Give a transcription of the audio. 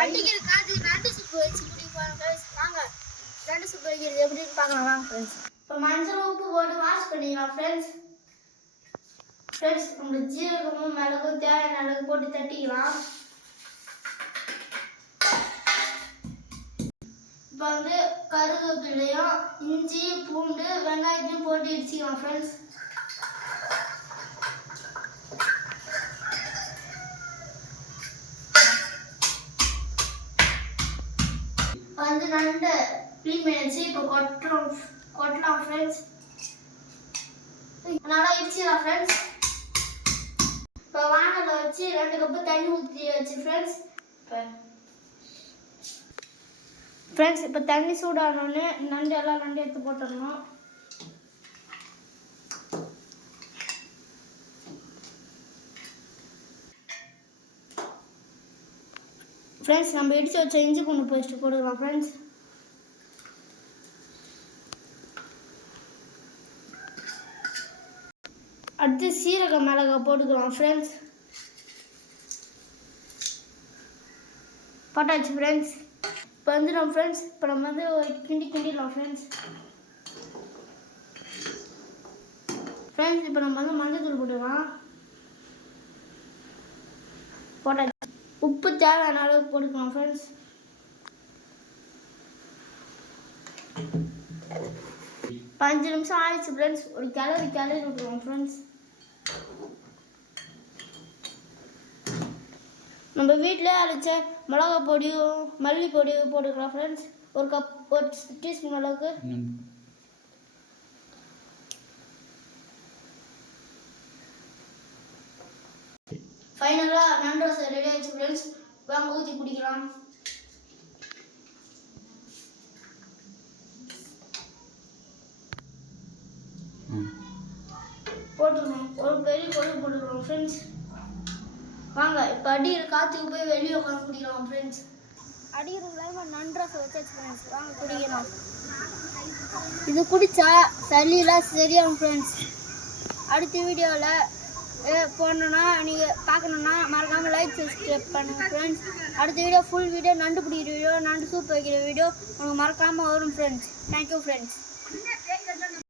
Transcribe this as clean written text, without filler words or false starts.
அடிக்கிற காத்து நண்டு சூப்பு வச்சு குடிப்பாங்க ஃப்ரெண்ட்ஸ். வாங்க நண்டு சூப்பு வைக்கிறது எப்படின்னு பார்க்கலாம் வாங்க ஃப்ரெண்ட்ஸ். இப்போ மஞ்சள் உப்பு போட்டு வாஷ் பண்ணிக்கலாம் ஃப்ரெண்ட்ஸ். ஃப்ரெண்ட்ஸ் நம்ம ஜீரகமும் மிளகும் தேவையான அளவு போட்டு தட்டிக்கலாம். இப்போ வந்து கருவேப்பிலையும் இஞ்சி பூண்டு வெங்காயத்தையும் போட்டு இடிச்சிக்கலாம் ஃப்ரெண்ட்ஸ். வந்து நண்டு க்ளீன் பண்ணியாச்சு. இப்போ கொட்டலாம் ஃப்ரெண்ட்ஸ். நல்லா இடிச்சிடலாம் ஃப்ரெண்ட்ஸ். இப்போ வானலில் வச்சு 2 கப்பு தண்ணி ஊற்றி வச்சு ஃப்ரெண்ட்ஸ். ஃப்ரெண்ட்ஸ் இப்போ தண்ணி சூடானோடனே நண்டு எடுத்து போட்டுடணும். ஃப்ரெண்ட்ஸ் நம்ம இடிச்சு வச்ச இஞ்சி பூண்டு பேஸ்ட் போட்டுக்கலாம் ஃப்ரெண்ட்ஸ். அடுத்து சீரக மிளகாய் போட்டுக்கலாம் ஃப்ரெண்ட்ஸ். போட்டாச்சு ஃப்ரெண்ட்ஸ். இப்போ வந்துடும் ஃப்ரெண்ட்ஸ். இப்போ நம்ம வந்து கிண்டிடலாம் ஃப்ரெண்ட்ஸ். ஃப்ரெண்ட்ஸ் இப்போ நம்ம வந்து மஞ்சள் தூள் போட்டுக்கலாம். போட்டாச்சு. உப்பு தேவையான அளவுக்கு போட்டுக்கலாம் ஃப்ரெண்ட்ஸ். இப்போ 5 நிமிஷம் ஆயிடுச்சு ஃப்ரெண்ட்ஸ். ஒரு கிளறி விட்டுருவோம் ஃப்ரெண்ட்ஸ். நம்ம வீட்டிலே அரைச்ச மிளகா பொடியும் மல்லி பொடியும் போட்டுக்கலாம் ஃப்ரெண்ட்ஸ். ஒரு டீஸ்பூன் அளவுக்கு. ஃபைனலாக நண்டு ரசம் ரெடி ஆயிடுச்சு ஃப்ரெண்ட்ஸ். வாங்க ஊற்றி குடிக்கலாம். போட்டுக்கணும். ஒரு பெரிய பொருள் போட்டுக்கிறோம் ஃப்ரெண்ட்ஸ். வாங்க இப்போ அடிக்கிற காற்றுக்கு போய் வெளியே உட்காந்து குடிக்கலாம் ஃப்ரெண்ட்ஸ். அடிக்கிறதுல நண்டு ரசம் வச்சாச்சு ஃப்ரெண்ட்ஸ். வாங்க குடிக்கலாம். இது குடித்தா சளியெல்லாம் சரியாகும் ஃப்ரெண்ட்ஸ். அடுத்த வீடியோவில் போடணுன்னா நீங்கள் பார்க்கணுன்னா மறக்காமல் லைக் சப்ஸ்கிரைப் பண்ணுங்கள் ஃப்ரெண்ட்ஸ். அடுத்த வீடியோ ஃபுல் வீடியோ நண்டு பிடிக்கிற வீடியோ நண்டு சூப் வைக்கிற வீடியோ உங்களுக்கு மறக்காமல் வரும் ஃப்ரெண்ட்ஸ். Thank you friends.